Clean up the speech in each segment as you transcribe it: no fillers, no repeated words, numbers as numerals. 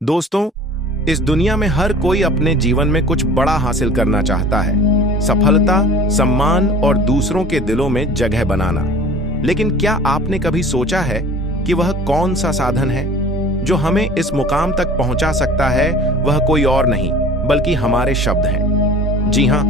दोस्तों, इस दुनिया में हर कोई अपने जीवन में कुछ बड़ा हासिल करना चाहता है। सफलता, सम्मान और दूसरों के दिलों में जगह बनाना। लेकिन क्या आपने कभी सोचा है कि वह कौन सा साधन है जो हमें इस मुकाम तक पहुंचा सकता है? वह कोई और नहीं बल्कि हमारे शब्द हैं। जी हां,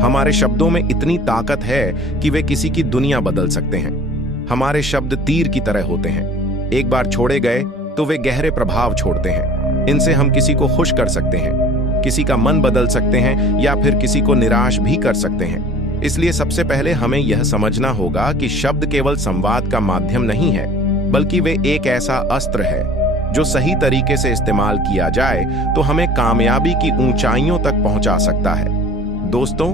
हमारे शब्दों में इतनी ताकत है कि वे किसी की दुनिया बदल सकते हैं। हमारे शब्द तीर की तरह होते हैं। एक बार छोड़े गए तो वे गहरे प्रभाव छोड़ते हैं। इनसे हम किसी को खुश कर सकते हैं, किसी का मन बदल सकते हैं या फिर किसी को निराश भी कर सकते हैं। इसलिए सबसे पहले हमें यह समझना होगा कि शब्द केवल संवाद का माध्यम नहीं है, बल्कि वे एक ऐसा अस्त्र है जो सही तरीके से इस्तेमाल किया जाए तो हमें कामयाबी की ऊंचाइयों तक पहुंचा सकता है। दोस्तों,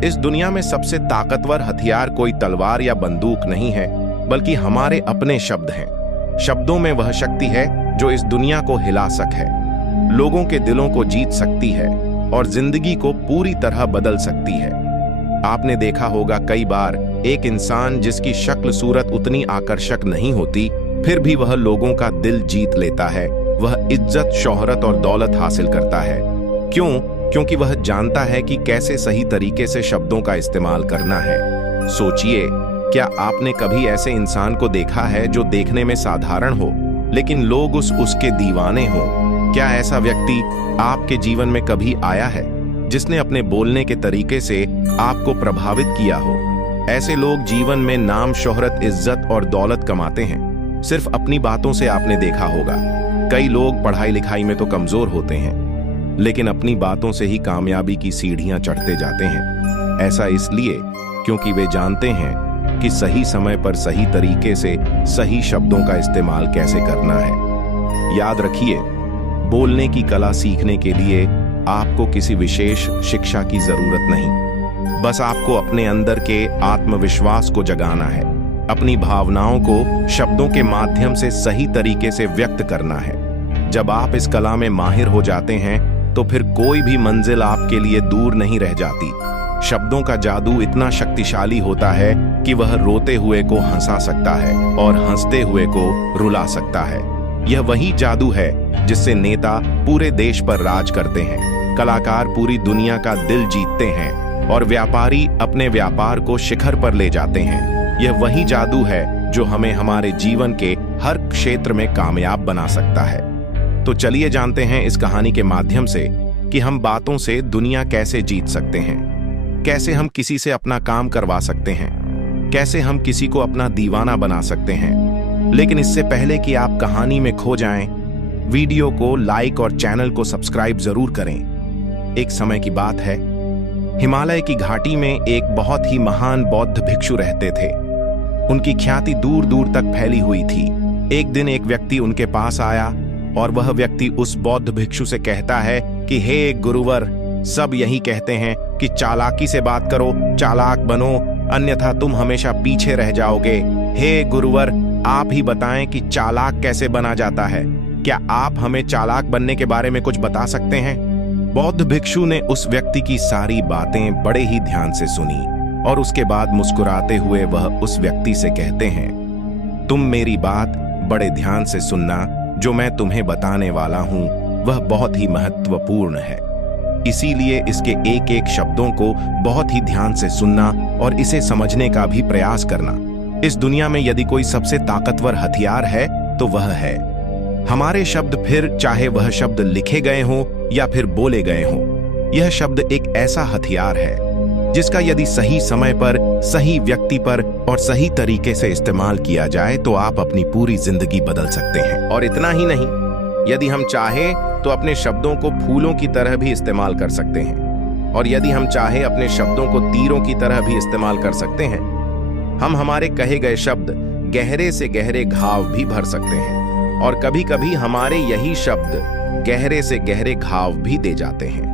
इस दुनिया में सबसे ताकतवर हथियार कोई तलवार या बंदूक नहीं है, बल्कि हमारे अपने शब्द हैं। शब्दों में वह शक्ति है जो इस दुनिया को हिला सकती है, लोगों के दिलों को जीत सकती है और जिंदगी को पूरी तरह बदल सकती है। आपने देखा होगा कई बार एक इंसान जिसकी शक्ल सूरत उतनी आकर्षक नहीं होती, फिर भी वह लोगों का दिल जीत लेता है। वह इज्जत, शोहरत और दौलत हासिल करता है। क्यों? क्योंकि वह जानता है कि कैसे सही तरीके से शब्दों का इस्तेमाल करना है। सोचिए, क्या आपने कभी ऐसे इंसान को देखा है जो देखने में साधारण हो लेकिन लोग उसके दीवाने हो? क्या ऐसा व्यक्ति आपके जीवन में कभी आया है जिसने अपने बोलने के तरीके से आपको प्रभावित किया हो? ऐसे लोग जीवन में नाम, शोहरत, इज्जत और दौलत कमाते हैं सिर्फ अपनी बातों से। आपने देखा होगा कई लोग पढ़ाई लिखाई में तो कमजोर होते हैं लेकिन अपनी बातों से ही कामयाबी की सीढ़ियां चढ़ते जाते हैं। ऐसा इसलिए क्योंकि वे जानते हैं कि सही समय पर सही तरीके से सही शब्दों का इस्तेमाल कैसे करना है। याद रखिए, बोलने की कला सीखने के लिए आपको किसी विशेष शिक्षा की जरूरत नहीं, बस आपको अपने अंदर के आत्मविश्वास को जगाना है, अपनी भावनाओं को शब्दों के माध्यम से सही तरीके से व्यक्त करना है। जब आप इस कला में माहिर हो जाते हैं तो फिर कोई भी मंजिल आपके लिए दूर नहीं रह जाती। शब्दों का जादू इतना शक्तिशाली होता है कि वह रोते हुए को हंसा सकता है और हंसते हुए को रुला सकता है। यह वही जादू है जिससे नेता पूरे देश पर राज करते हैं, कलाकार पूरी दुनिया का दिल जीतते हैं और व्यापारी अपने व्यापार को शिखर पर ले जाते हैं। यह वही जादू है जो हमें हमारे जीवन के हर क्षेत्र में कामयाब बना सकता है। तो चलिए जानते हैं इस कहानी के माध्यम से कि हम बातों से दुनिया कैसे जीत सकते हैं, कैसे हम किसी से अपना काम करवा सकते हैं, कैसे हम किसी को अपना दीवाना बना सकते हैं। लेकिन इससे पहले कि आप कहानी में खो जाएं, वीडियो को लाइक और चैनल को सब्सक्राइब जरूर करें। एक समय की बात है, हिमालय की घाटी में एक बहुत ही महान बौद्ध भिक्षु रहते थे। उनकी ख्याति दूर दूर तक फैली हुई थी। एक दिन एक व्यक्ति उनके पास आया और वह व्यक्ति उस बौद्ध भिक्षु से कहता है कि हे गुरुवर, सब यही कहते हैं कि चालाकी से बात करो, चालाक बनो, अन्यथा तुम हमेशा पीछे रह जाओगे। हे गुरुवर, आप ही बताएं कि चालाक कैसे बना जाता है। क्या आप हमें चालाक बनने के बारे में कुछ बता सकते हैं? बौद्ध भिक्षु ने उस व्यक्ति की सारी बातें बड़े ही ध्यान से सुनी और उसके बाद मुस्कुराते हुए वह उस व्यक्ति से कहते हैं, तुम मेरी बात बड़े ध्यान से सुनना। जो मैं तुम्हें बताने वाला हूं वह बहुत ही महत्वपूर्ण है, इसीलिए इसके एक एक शब्दों को बहुत ही ध्यान से सुनना और इसे समझने का भी प्रयास करना। इस दुनिया में यदि कोई सबसे ताकतवर हथियार है तो वह है हमारे शब्द। फिर चाहे वह शब्द लिखे गए हों या फिर बोले गए हों, यह शब्द एक ऐसा हथियार है जिसका यदि सही समय पर, सही व्यक्ति पर और सही तरीके से इस्तेमाल किया जाए तो आप अपनी पूरी जिंदगी बदल सकते हैं। और इतना ही नहीं, यदि हम चाहें तो अपने शब्दों को फूलों की तरह भी इस्तेमाल कर सकते हैं और यदि हम चाहें अपने शब्दों को तीरों की तरह भी इस्तेमाल कर सकते हैं। हम हमारे कहे गए शब्द गहरे से गहरे घाव भी भर सकते हैं और कभी कभी हमारे यही शब्द गहरे से गहरे घाव भी दे जाते हैं।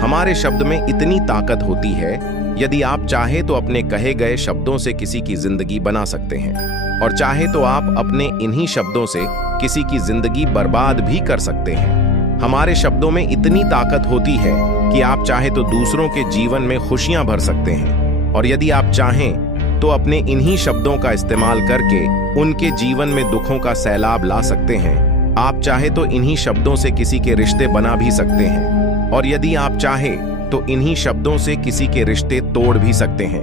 हमारे शब्द में इतनी ताकत होती है, यदि आप चाहे तो अपने कहे गए शब्दों से किसी की जिंदगी बना सकते हैं और चाहे तो आप अपने इन्हीं शब्दों से किसी की जिंदगी बर्बाद भी कर सकते हैं। हमारे शब्दों में इतनी ताकत होती है कि आप चाहे तो दूसरों के जीवन में खुशियां भर सकते हैं और यदि आप चाहें तो अपने इन्हीं शब्दों का इस्तेमाल करके उनके जीवन में दुखों का सैलाब ला सकते हैं। आप चाहे तो इन्हीं शब्दों से किसी के रिश्ते बना भी सकते हैं, और यदि आप चाहे तो इन्हीं शब्दों से किसी के रिश्ते तोड़ भी सकते हैं।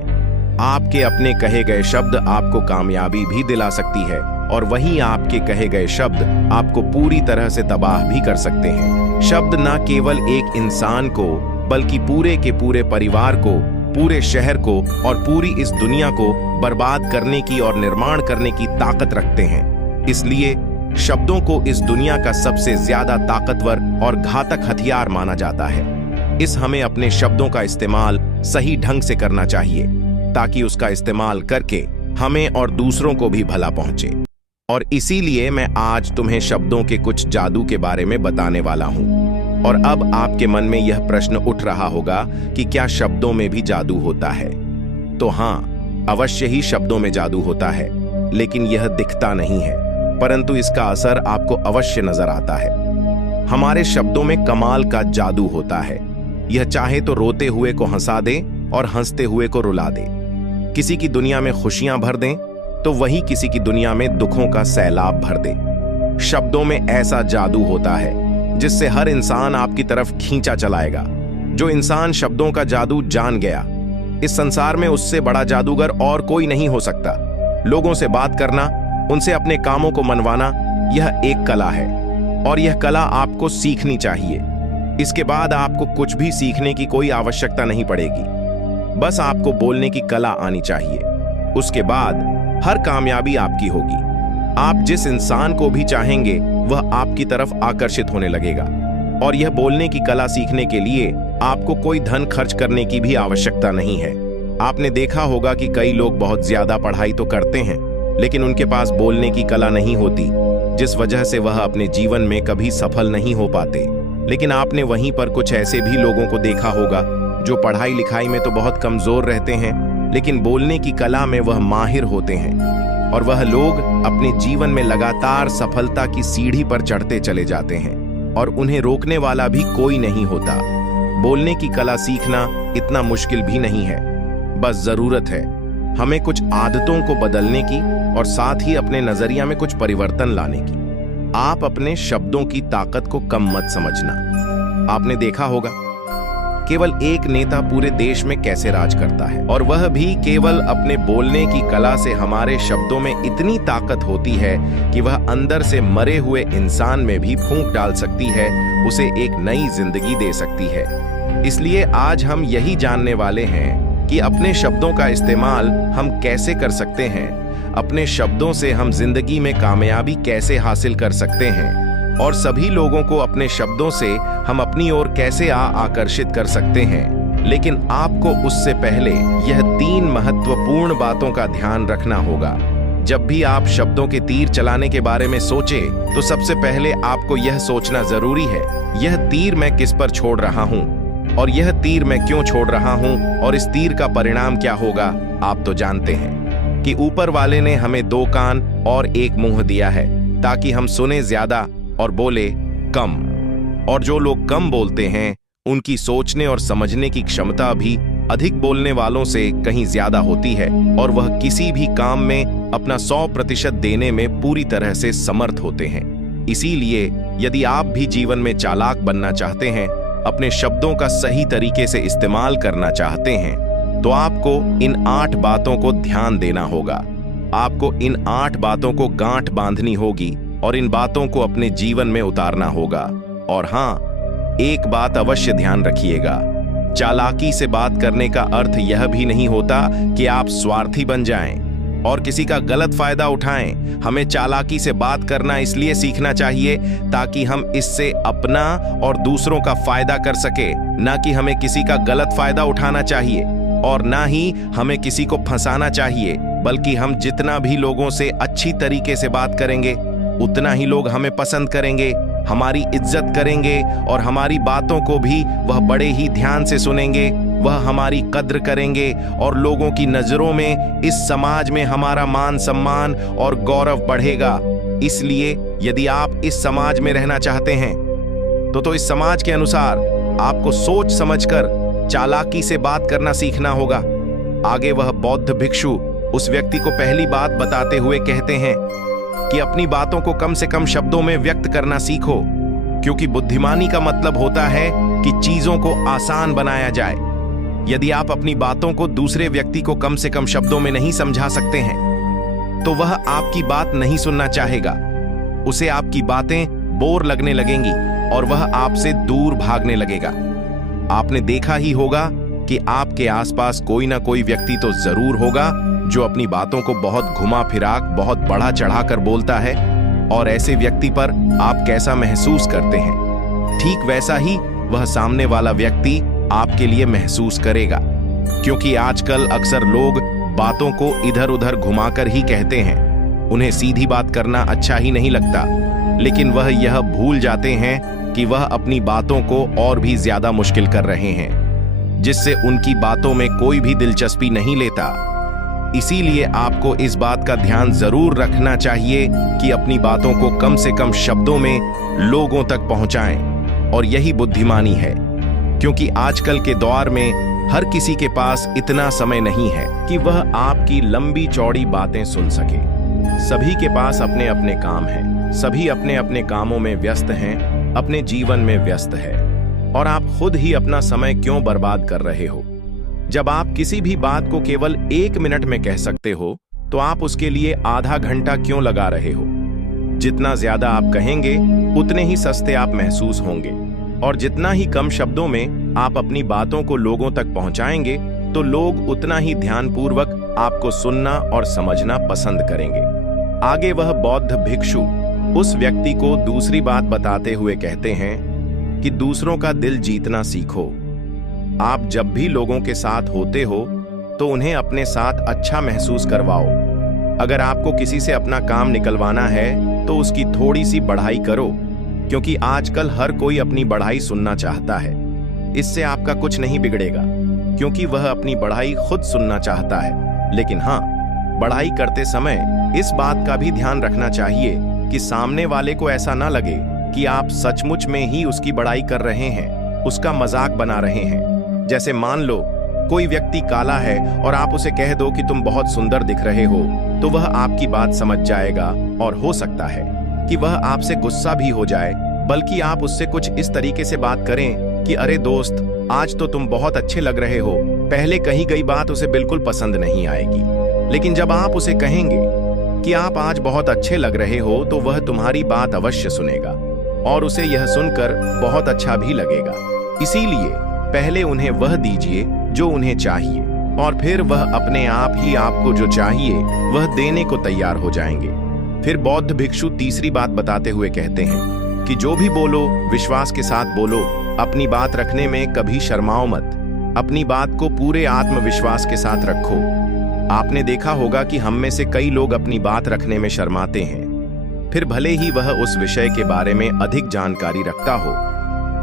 आपके अपने कहे गए शब्द आपको कामयाबी भी दिला सकती है, और वहीं आपके कहे गए शब्द आपको पूरी तरह से तबाह भी कर सकते हैं। शब्द न केवल एक इंसान को बल्कि पूरे के पूरे परिवार को, पूरे शहर को और पूरी इस दुनिया को बर्बाद करने की और निर्माण करने की ताकत रखते हैं। इसलिए शब्दों को इस दुनिया का सबसे ज्यादा ताकतवर और घातक हथियार माना जाता है। हमें अपने शब्दों का इस्तेमाल सही ढंग से करना चाहिए, ताकि उसका इस्तेमाल करके हमें और दूसरों को भी भला पहुंचे। और इसीलिए मैं आज तुम्हें शब्दों के कुछ जादू के बारे में बताने वाला हूं। और अब आपके मन में यह प्रश्न उठ रहा होगा कि क्या शब्दों में भी जादू होता है? तो हाँ, अवश्य ही शब्दों में जादू होता है, लेकिन यह दिखता नहीं है, परंतु इसका असर आपको अवश्य नजर आता है। हमारे शब्दों में कमाल का जादू होता है। यह चाहे तो रोते हुए को हंसा दे और हंसते हुए को रुला दे। किसी की दुनिया में खुशियां भर दें तो वही किसी की दुनिया में दुखों का सैलाब भर दे। शब्दों में ऐसा जादू होता है जिससे हर इंसान आपकी तरफ खींचा चलाएगा। जो इंसान शब्दों का जादू जान गया, इस संसार में उससे बड़ा जादूगर और कोई नहीं हो सकता। लोगों से बात करना, उनसे अपने कामों को मनवाना, यह एक कला है, और यह कला आपको सीखनी चाहिए। इसके बाद आपको कुछ भी सीखने की कोई आवश्यकता नहीं पड़ेगी, बस आपको बोलने की कला आनी चाहिए। उसके बाद हर कामयाबी आपकी होगी। आप जिस इंसान को भी चाहेंगे वह आपकी तरफ आकर्षित होने लगेगा। और यह बोलने की कला सीखने के लिए आपको कोई धन खर्च करने की भी आवश्यकता नहीं है। आपने देखा होगा कि कई लोग बहुत ज्यादा पढ़ाई तो करते हैं, लेकिन उनके पास बोलने की कला नहीं होती, जिस वजह से वह अपने जीवन में कभी सफल नहीं हो पाते। लेकिन आपने वहीं पर कुछ ऐसे भी लोगों को देखा होगा जो पढ़ाई लिखाई में तो बहुत कमजोर रहते हैं, लेकिन बोलने की कला में वह माहिर होते हैं, और वह लोग अपने जीवन में लगातार सफलता की सीढ़ी पर चढ़ते चले जाते हैं, और उन्हें रोकने वाला भी कोई नहीं होता। बोलने की कला सीखना इतना मुश्किल भी नहीं है, बस जरूरत है हमें कुछ आदतों को बदलने की और साथ ही अपने नजरिया में कुछ परिवर्तन लाने की। आप अपने शब्दों की ताकत को कम मत समझना। आपने देखा होगा केवल एक नेता पूरे देश में कैसे राज करता है, और वह भी केवल अपने बोलने की कला से। हमारे शब्दों में इतनी ताकत होती है कि वह अंदर से मरे हुए इंसान में भी फूंक डाल सकती है, उसे एक नई जिंदगी दे सकती है। इसलिए आज हम यही जानने वाले हैं कि अपने शब्दों का इस्तेमाल हम कैसे कर सकते हैं, अपने शब्दों से हम जिंदगी में कामयाबी कैसे हासिल कर सकते हैं, और सभी लोगों को अपने शब्दों से हम अपनी ओर कैसे आकर्षित कर सकते हैं। लेकिन आपको उससे पहले यह 3 महत्वपूर्ण बातों का ध्यान रखना होगा। जब भी आप शब्दों के तीर चलाने के बारे में सोचें, तो सबसे पहले आपको यह सोचना जरूरी है, यह तीर मैं किस पर छोड़ रहा हूं, और यह तीर मैं क्यों छोड़ रहा हूं, और इस तीर का परिणाम क्या होगा। आप तो जानते हैं कि ऊपर वाले ने हमें 2 कान और 1 मुंह दिया है, ताकि हम सुने ज्यादा और बोले कम। और जो लोग कम बोलते हैं, उनकी सोचने और समझने की क्षमता भी अधिक बोलने वालों से कहीं ज्यादा होती है, और वह किसी भी काम में अपना 100% देने में पूरी तरह से समर्थ होते हैं। इसीलिए यदि आप भी जीवन में चालाक बनना चाहते हैं, अपने शब्दों का सही तरीके से इस्तेमाल करना चाहते हैं, तो आपको इन 8 बातों को ध्यान देना होगा। आपको इन 8 बातों को गांठ बांधनी होगी और इन बातों को अपने जीवन में उतारना होगा। और हाँ, एक बात अवश्य ध्यान रखिएगा, चालाकी से बात करने का अर्थ यह भी नहीं होता कि आप स्वार्थी बन जाएं और किसी का गलत फायदा उठाएं। हमें चालाकी से बात करना इसलिए सीखना चाहिए ताकि हम इससे अपना और दूसरों का फायदा कर सके, ना कि हमें किसी का गलत फायदा उठाना चाहिए, और ना ही हमें किसी को फंसाना चाहिए। बल्कि हम जितना भी लोगों से अच्छी तरीके से बात करेंगे, उतना ही लोग हमें पसंद करेंगे, हमारी इज्जत करेंगे, और हमारी बातों को भी वह बड़े ही ध्यान से सुनेंगे। वह हमारी कद्र करेंगे, और लोगों की नजरों में इस समाज में हमारा मान सम्मान और गौरव बढ़ेगा। इसलिए यदि आप इस समाज में रहना चाहते हैं, तो इस समाज के अनुसार आपको सोच समझकर चालाकी से बात करना सीखना होगा। आगे वह बौद्ध भिक्षु उस व्यक्ति को पहली बात बताते हुए कहते हैं कि अपनी बातों को कम से कम शब्दों में व्यक्त करना सीखो, क्योंकि बुद्धिमानी का मतलब होता है कि चीजों को आसान बनाया जाए। यदि आप अपनी बातों को दूसरे व्यक्ति को कम से कम शब्दों में नहीं समझा सकते हैं, तो वह आपकी बात नहीं सुनना चाहेगा। उसे आपकी बातें बोर लगने लगेंगी और वह आपसे दूर भागने लगेगा। आपने देखा ही होगा कि आपके आसपास कोई ना कोई व्यक्ति तो जरूर होगा जो अपनी बातों को बहुत घुमा फिराक, बहुत बढ़ा चढ़ाकर बोलता है, और ऐसे व्यक्ति पर आप कैसा महसूस करते हैं, ठीक वैसा ही वह सामने वाला व्यक्ति आपके लिए महसूस करेगा। क्योंकि आजकल अक्सर लोग बातों को इधर उधर घुमाकर ही कहते हैं। उन्हें सीधी बात करना अच्छा ही नहीं लगता, लेकिन वह यह भूल जाते हैं कि वह अपनी बातों को और भी ज्यादा मुश्किल कर रहे हैं, जिससे उनकी बातों में कोई भी दिलचस्पी नहीं लेता। इसीलिए आपको इस बात का ध्यान जरूर रखना चाहिए कि अपनी बातों को कम से कम शब्दों में लोगों तक पहुंचाएं, और यही बुद्धिमानी है। क्योंकि आजकल के दौर में हर किसी के पास इतना समय नहीं है कि वह आपकी लंबी चौड़ी बातें सुन सके। सभी के पास अपने अपने काम हैं, सभी अपने अपने कामों में व्यस्त हैं, अपने जीवन में व्यस्त है, और आप खुद ही अपना समय क्यों बर्बाद कर रहे हो? जब आप किसी भी बात को केवल 1 मिनट में कह सकते हो, तो आप उसके लिए आधा घंटा क्यों लगा रहे हो? जितना ज्यादा आप कहेंगे, उतने ही सस्ते आप महसूस होंगे, और जितना ही कम शब्दों में आप अपनी बातों को लोगों तक पहुंचाएंगे, तो लोग उतना ही ध्यानपूर्वक आपको सुनना और समझना पसंद करेंगे। आगे वह बौद्ध भिक्षु उस व्यक्ति को दूसरी बात बताते हुए कहते हैं कि दूसरों का दिल जीतना सीखो। आप जब भी लोगों के साथ होते हो, तो उन्हें अपने साथ अच्छा महसूस करवाओ। अगर आपको किसी से अपना काम निकलवाना है, तो उसकी थोड़ी सी बढ़ाई करो, क्योंकि आजकल हर कोई अपनी बढ़ाई सुनना चाहता है। इससे आपका कुछ नहीं बिगड़ेगा, क्योंकि वह अपनी बढ़ाई खुद सुनना चाहता है। लेकिन हाँ, बढ़ाई करते समय इस बात का भी ध्यान रखना चाहिए कि सामने वाले को ऐसा ना लगे कि आप सचमुच में ही उसकी बढ़ाई कर रहे हैं, उसका मजाक बना रहे हैं। जैसे मान लो कोई व्यक्ति काला है और आप उसे कह दो कि तुम बहुत सुंदर दिख रहे हो, तो वह आपकी बात समझ जाएगा, और हो सकता है कि वह आपसे गुस्सा भी हो जाए। बल्कि आप उससे कुछ इस तरीके से बात करें कि अरे दोस्त, आज तो तुम बहुत अच्छे लग रहे हो। पहले कही गई बात उसे बिल्कुल पसंद नहीं आएगी, लेकिन जब आप उसे कहेंगे कि आप आज बहुत अच्छे लग रहे हो, तो वह तुम्हारी बात अवश्य सुनेगा, और उसे यह सुनकर बहुत अच्छा भी लगेगा। इसीलिए पहले उन्हें वह दीजिए जो उन्हें चाहिए, और फिर वह अपने आप ही आपको जो चाहिए वह देने को तैयार हो जाएंगे। फिर बौद्ध भिक्षु तीसरी बात बताते हुए कहते हैं कि जो भी बोलो विश्वास के साथ बोलो, अपनी बात रखने में कभी शर्माओ मत, अपनी बात को पूरे आत्मविश्वास के साथ रखो। आपने देखा होगा कि हम में से कई लोग अपनी बात रखने में शर्माते हैं, फिर भले ही वह उस विषय के बारे में अधिक जानकारी रखता हो,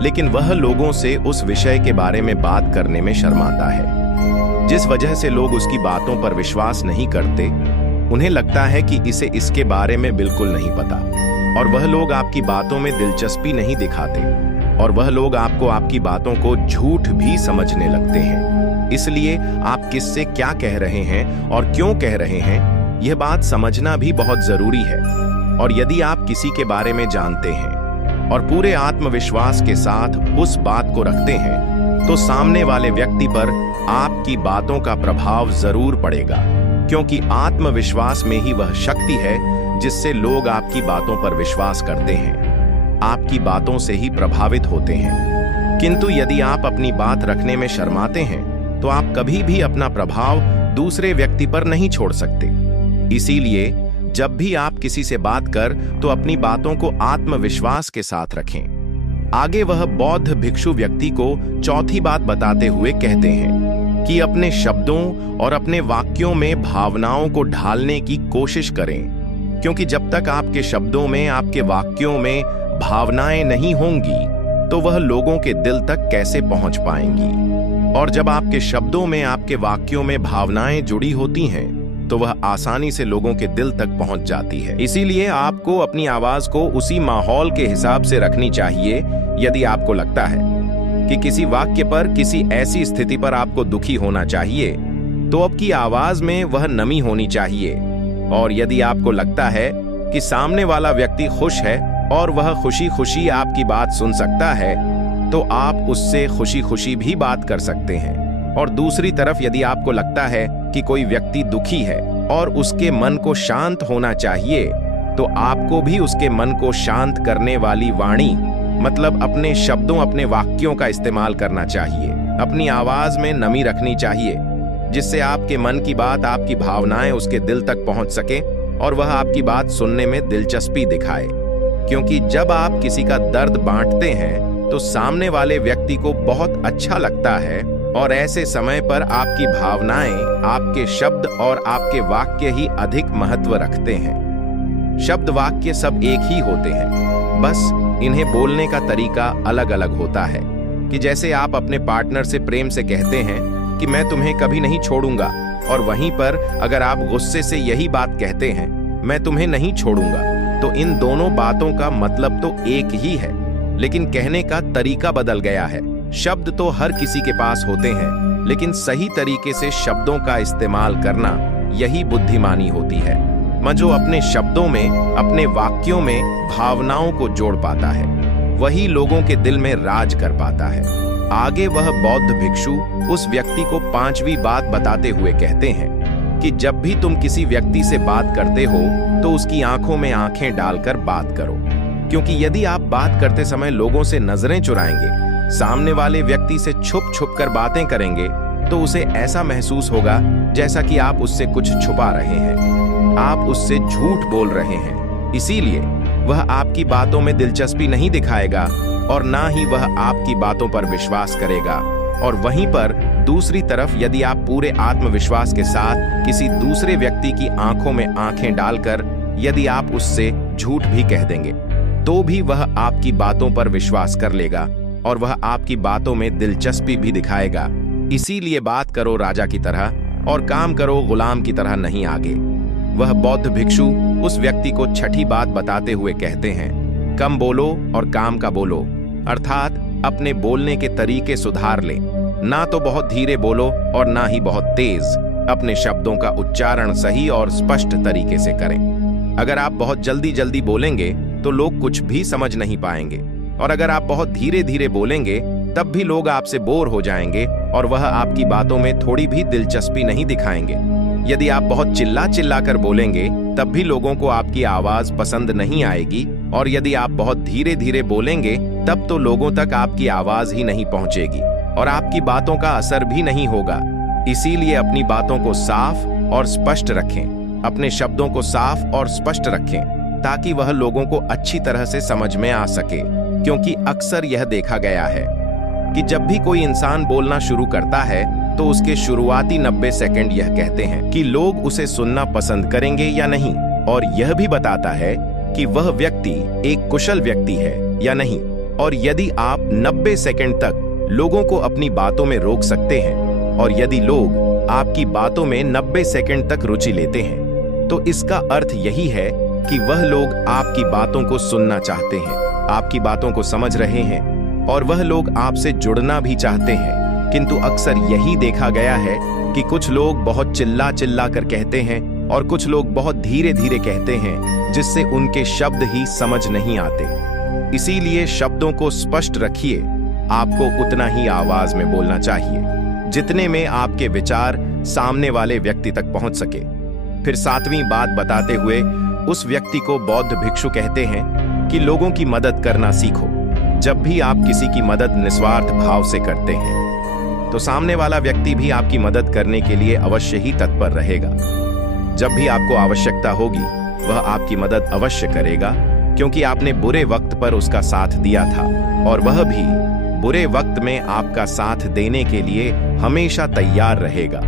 लेकिन वह लोगों से उस विषय के बारे में बात करने में शर्माता है, जिस वजह से लोग उसकी बातों पर विश्वास नहीं करते। उन्हें लगता है कि इसे इसके बारे में बिल्कुल नहीं पता, और वह लोग आपकी बातों में दिलचस्पी नहीं दिखाते, और वह लोग आपको आपकी बातों को झूठ भी समझने लगते हैं। इसलिए आप किससे क्या कह रहे हैं और क्यों कह रहे हैं, यह बात समझना भी बहुत जरूरी है। और यदि आप किसी के बारे में जानते हैं और पूरे आत्मविश्वास के साथ उस बात को रखते हैं, तो सामने वाले व्यक्ति पर आपकी बातों का प्रभाव जरूर पड़ेगा, क्योंकि आत्मविश्वास में ही वह शक्ति है जिससे लोग आपकी बातों पर विश्वास करते हैं, आपकी बातों से ही प्रभावित होते हैं। किंतु यदि आप अपनी बात रखने में शर्माते हैं, तो आप कभी भी अपना प्रभाव दूसरे व्यक्ति पर नहीं छोड़ सकते। इसीलिए जब भी आप किसी से बात कर, तो अपनी बातों को आत्मविश्वास के साथ रखें। आगे वह बौद्ध भिक्षु व्यक्ति को चौथी बात बताते हुए कहते हैं कि अपने शब्दों और अपने वाक्यों में भावनाओं को ढालने की कोशिश करें, क्योंकि जब तक आपके शब्दों में, आपके वाक्यों में भावनाएं नहीं होंगी, तो वह लोगों के दिल तक कैसे पहुंच पाएंगी। और जब आपके शब्दों में, आपके वाक्यों में भावनाएं जुड़ी होती हैं, तो वह आसानी से लोगों के दिल तक पहुंच जाती है। इसीलिए आपको अपनी आवाज को उसी माहौल के हिसाब से रखनी चाहिए। यदि आपको लगता है कि किसी वाक्य पर, किसी ऐसी स्थिति पर आपको दुखी होना चाहिए, तो आपकी आवाज में वह नमी होनी चाहिए। और यदि आपको लगता है कि सामने वाला व्यक्ति खुश है और वह खुशी खुशी आपकी बात सुन सकता है, तो आप उससे खुशी खुशी भी बात कर सकते हैं। और दूसरी तरफ यदि आपको लगता है कि कोई व्यक्ति दुखी है और उसके मन को शांत होना चाहिए, तो आपको भी उसके मन को शांत करने वाली वाणी, मतलब अपने शब्दों, अपने वाक्यों का इस्तेमाल करना चाहिए। अपनी आवाज में नमी रखनी चाहिए, जिससे आपके मन की बात, आपकी भावनाएं उसके दिल तक पहुंच सके और वह आपकी बात सुनने में दिलचस्पी दिखाए। क्योंकि जब आप किसी का दर्द बांटते हैं तो सामने वाले व्यक्ति को बहुत अच्छा लगता है, और ऐसे समय पर आपकी भावनाएं, आपके शब्द और आपके वाक्य ही अधिक महत्व रखते हैं। शब्द वाक्य सब एक ही होते हैं, बस इन्हें बोलने का तरीका अलग अलग होता है। कि जैसे आप अपने पार्टनर से प्रेम से कहते हैं कि मैं तुम्हें कभी नहीं छोड़ूंगा, और वहीं पर अगर आप गुस्से से यही बात कहते हैं, मैं तुम्हें नहीं छोड़ूंगा, तो इन दोनों बातों का मतलब तो एक ही है, लेकिन कहने का तरीका बदल गया है। शब्द तो हर किसी के पास होते हैं, लेकिन सही तरीके से शब्दों का इस्तेमाल करना, यही बुद्धिमानी होती है। जो अपने शब्दों में, अपने वाक्यों में भावनाओं को जोड़ पाता है, वही लोगों के दिल में राज कर पाता है। आगे वह बौद्ध भिक्षु उस व्यक्ति को 5वीं बात बताते हुए कहते हैं कि जब भी तुम किसी व्यक्ति से बात करते हो तो उसकी आंखों में आंखें डालकर बात करो। क्योंकि यदि आप बात करते समय लोगों से नजरें चुराएंगे, सामने वाले व्यक्ति से छुप छुप कर बातें करेंगे, तो उसे ऐसा महसूस होगा जैसा कि आप उससे कुछ छुपा रहे हैं, आप उससे झूठ बोल रहे हैं। इसीलिए वह आपकी बातों में दिलचस्पी नहीं दिखाएगा और ना ही वह आपकी बातों पर विश्वास करेगा। और वहीं पर दूसरी तरफ यदि आप पूरे आत्मविश्वास के साथ किसी दूसरे व्यक्ति की आंखों में आंखें डालकर यदि आप उससे झूठ भी कह देंगे, तो भी वह आपकी बातों पर विश्वास कर लेगा और वह आपकी बातों में दिलचस्पी भी दिखाएगा। इसीलिए बात करो राजा की तरह और काम करो गुलाम की तरह, नहीं आगे। वह बौद्ध भिक्षु उस व्यक्ति को 6ठी बात बताते हुए कहते हैं, कम बोलो और काम का बोलो, अर्थात अपने बोलने के तरीके सुधार लें। ना तो बहुत धीरे बोलो और ना ही बहुत तेज। अपने शब्दों का उच्चारण सही और स्पष्ट तरीके से करें। अगर आप बहुत जल्दी जल्दी बोलेंगे तो लोग कुछ भी समझ नहीं पाएंगे, और अगर आप बहुत धीरे धीरे बोलेंगे तब भी लोग आपसे बोर हो जाएंगे और वह आपकी बातों में थोड़ी भी दिलचस्पी नहीं दिखाएंगे। यदि आप बहुत चिल्ला चिल्ला कर बोलेंगे तब भी लोगों को आपकी आवाज पसंद नहीं आएगी, और यदि आप बहुत धीरे धीरे बोलेंगे तब तो लोगों तक आपकी आवाज ही नहीं पहुंचेगी और आपकी बातों का असर भी नहीं होगा। इसीलिए अपनी बातों को साफ और स्पष्ट रखें, अपने शब्दों को साफ और स्पष्ट रखें, ताकि वह लोगों को अच्छी तरह से समझ में आ सके। क्योंकि अक्सर यह देखा गया है कि जब भी कोई इंसान बोलना शुरू करता है तो उसके शुरुआती 90 सेकंड यह कहते हैं कि लोग उसे सुनना पसंद करेंगे या नहीं, और यह भी बताता है कि वह व्यक्ति एक कुशल व्यक्ति है या नहीं। और यदि आप 90 सेकंड तक लोगों को अपनी बातों में रोक सकते हैं, और यदि लोग आपकी बातों में 90 सेकंड तक रुचि लेते हैं, तो इसका अर्थ यही है कि वह लोग आपकी बातों को सुनना चाहते हैं, आपकी बातों को समझ रहे हैं, और वह लोग आपसे जुड़ना भी चाहते हैं। किंतु अक्सर यही देखा गया है कि कुछ लोग बहुत चिल्ला चिल्ला कर कहते हैं और कुछ लोग बहुत धीरे धीरे कहते हैं, जिससे उनके शब्द ही समझ नहीं आते। इसीलिए शब्दों को स्पष्ट रखिए। आपको उतना ही आवाज में बोलना चाहिए जितने में आपके विचार सामने वाले व्यक्ति तक पहुंच सके। फिर 7वीं बात बताते हुए उस व्यक्ति को बौद्ध भिक्षु कहते हैं कि लोगों की मदद करना सीखो। जब भी आप किसी की मदद निस्वार्थ भाव से करते हैं तो सामने वाला व्यक्ति भी आपकी मदद करने के लिए अवश्य ही तत्पर रहेगा। जब भी आपको आवश्यकता होगी वह आपकी मदद अवश्य करेगा, क्योंकि आपने बुरे वक्त पर उसका साथ दिया था, और वह भी बुरे वक्त में आपका साथ देने के लिए हमेशा तैयार रहेगा।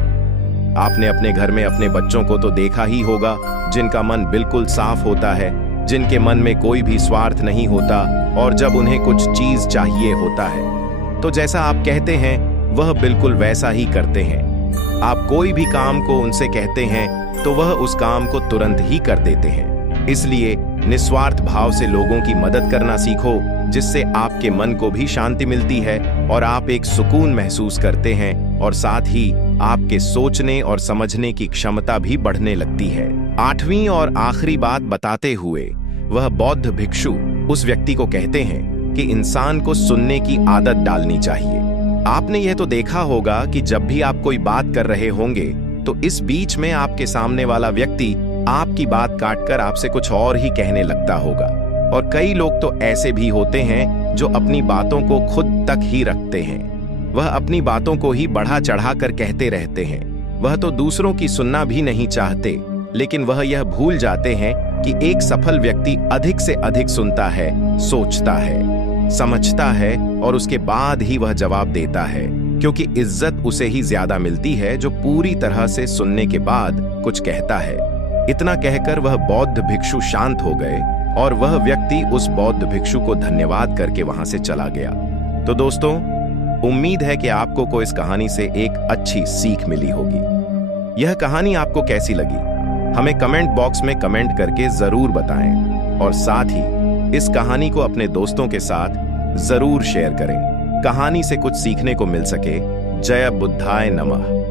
आपने अपने घर में अपने बच्चों को तो देखा ही होगा, जिनका मन बिल्कुल साफ होता है, जिनके मन में कोई भी स्वार्थ नहीं होता, और जब उन्हें कुछ चीज चाहिए होता है तो जैसा आप कहते हैं वह बिल्कुल वैसा ही करते हैं। आप कोई भी काम को उनसे कहते हैं तो वह उस काम को तुरंत ही कर देते हैं। इसलिए निस्वार्थ भाव से लोगों की मदद करना सीखो, जिससे आपके मन को भी शांति मिलती है और आप एक सुकून महसूस करते हैं और साथ ही आपके सोचने और समझने की क्षमता भी बढ़ने लगती है। 8वीं और आखिरी बात बताते हुए वह बौद्ध भिक्षु उस व्यक्ति को कहते हैं कि इंसान को सुनने की आदत डालनी चाहिए। आपने यह तो देखा होगा कि जब भी आप कोई बात कर रहे होंगे तो इस बीच में आपके सामने वाला व्यक्ति आपकी बात काटकर आपसे कुछ और ही कहने लगता होगा। और कई लोग तो ऐसे भी होते हैं जो अपनी बातों को खुद तक ही रखते हैं। वह अपनी बातों को ही बढ़ा चढ़ा कर कहते रहते हैं। वह तो दूसरों की सुनना भी नहीं चाहते, लेकिन वह यह भूल जाते हैं कि एक सफल व्यक्ति अधिक से अधिक सुनता है, सोचता है, समझता है और उसके बाद ही वह जवाब देता है, क्योंकि इज्जत उसे ही ज्यादा मिलती है जो पूरी तरह से सुनने के बाद कुछ कहता है। इतना कहकर वह बौद्ध भिक्षु शांत हो गए और वह व्यक्ति उस बौद्ध भिक्षु को धन्यवाद करके वहां से चला गया। तो दोस्तों, उम्मीद है कि आपको को इस कहानी से एक अच्छी सीख मिली होगी। यह कहानी आपको कैसी लगी हमें कमेंट बॉक्स में कमेंट करके जरूर बताएं और साथ ही इस कहानी को अपने दोस्तों के साथ जरूर शेयर करें। कहानी से कुछ सीखने को मिल सके। जय बुद्धाय नमः।